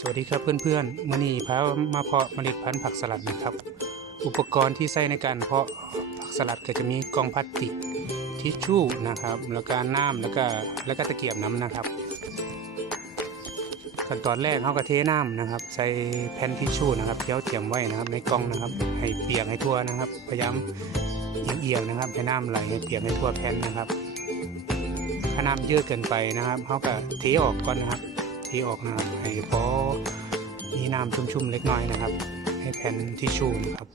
สวัสดีครับเพื่อนๆมื่อนี้พามาเพาะเมล็ดพันธุ์ผักสลัดนะครับ อุปกรณ์ที่ใช้ในการเพาะผักสลัดก็จะมีกล่องพลาสติกทิชชู่นะครับ แล้วก็น้ำแล้วก็แล้วก็ตะเกียบน้ำนะครับ ขั้นตอนแรกเขาก็เทน้ำนะครับ ใส่แผ่นทิชชู่นะครับที่เขาเตรียมไว้นะครับในกล่องนะครับ ให้เปียกให้ทั่วนะครับ พยายามเอียงๆนะครับให้น้ำไหลให้เปียกให้ทั่วแผ่นนะครับถ้าน้ำเยอะเกินไปนะครับเขาก็เทออกก่อนนะครับ ที่ออกนะครับให้พอมีน้ำชุ่มๆเล็กน้อยนะครับ ให้แผ่นทิชชู่นะครับ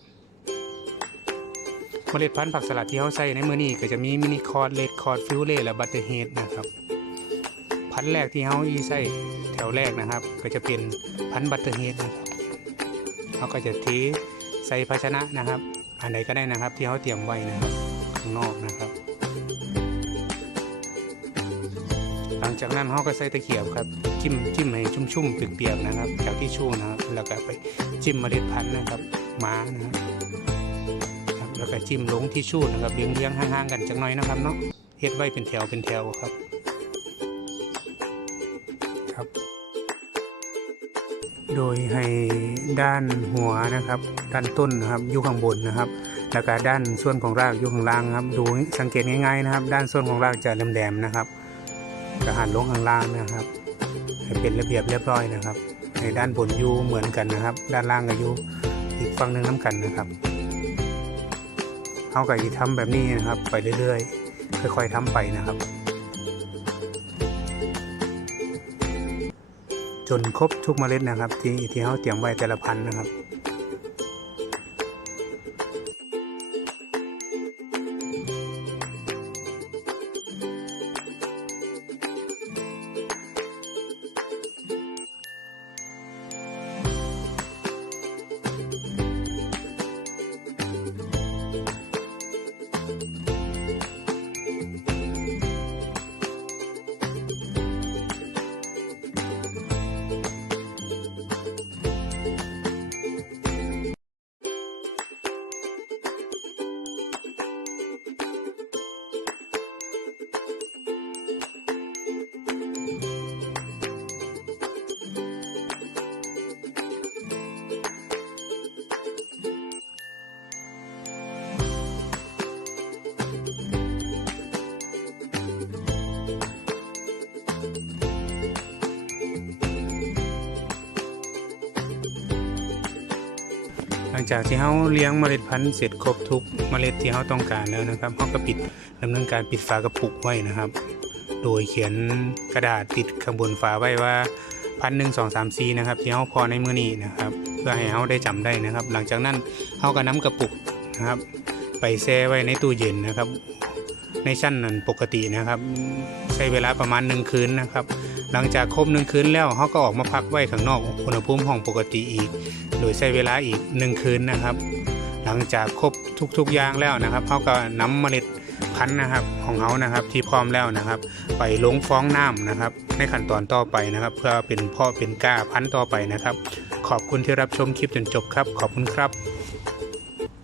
เมล็ดพันธุ์ผักสลัดที่เขาใส่ในมือนี้ก็จะมีมินิคอร์ดเลดคอร์ดฟิวเล่และบัตเตอร์เฮดนะครับ พันธุ์แรกที่เขาอีใส่แถวแรกนะครับ ก็จะเป็นพันธุ์บัตเตอร์เฮดนะครับเขาก็จะเทใส่ภาชนะนะครับ อันไหนก็ได้นะครับที่เขาเตรียมไว้นะครับข้างนอกนะครับ หลังจากนั้นเขาก็ใส่ตะเกียบครับจิ้มจิ้มให้ชุ่มๆเปียกๆนะครับจากที่ชู่นะครับแล้วก็ไปจิ้มเมล็ดพันธุ์นะครับม้านะครับครับแล้วก็จิ้มลงที่ชู่นะครับเลี้ยงๆห่างๆกันจังหน่อยนะครับเนาะเฮ็ดไว้เป็นแถวเป็นแถวครับครับ โดยให้ด้านหัวนะครับ ด้านต้นนะครับอยู่ข้างบนนะครับ แล้วก็ด้านส่วนของรากอยู่ข้างล่างครับ ดูสังเกตง่ายๆนะครับ ด้านส่วนของรากจะแหลมๆนะครับ กระหันลงข้างล่างนะครับให้เป็นระเบียบเรียบร้อยนะครับในด้านบนยูเหมือนกันนะครับ ด้านล่างก็ยูอีกฝั่งหนึ่งน้ำกันนะครับเขาก็จะทำแบบนี้นะครับ ไปเรื่อยๆ ค่อยๆทำไปนะครับ จนครบทุกเมล็ดนะครับ ที่ที่เขาเตรียมไว้แต่ละพันธุ์นะครับ หลังจากที่เขาเลี้ยงเมล็ดพันธุ์เสร็จครบทุกเมล็ดที่เขาต้องการแล้วนะครับเขาก็ปิดดำเนินการปิดฝากระปุกไว้นะครับ โดยเขียนกระดาษติดข้างบนฝาไว้ว่าพันหนึ่งสองสามสี่นะครับที่เขาพอในมือนี้นะครับ เพื่อให้เขาได้จำได้นะครับ หลังจากนั้นเขาก็น้ำกระปุกนะครับ ไปแช่ไว้ในตู้เย็นนะครับ ในชั้นนั้นปกตินะครับ ใช้เวลาประมาณหนึ่งคืนนะครับ หลังจากครบหนึ่งคืนแล้วเขาก็ออกมาพักไว้ข้างนอกอุณหภูมิห้องปกติอีก โดยใช้เวลาอีกหนึ่งคืนนะครับ หลังจากครบทุกๆอย่างแล้วนะครับเขาก็นำเมล็ดพันธุ์นะครับของเขานะครับที่พร้อมแล้วนะครับ ไปลงฟ้องน้ำนะครับ ในขั้นตอนต่อไปนะครับ เพื่อเป็นพ่อเป็นก้าพันธุ์ต่อไปนะครับ ขอบคุณที่รับชมคลิปจนจบครับ ขอบคุณครับ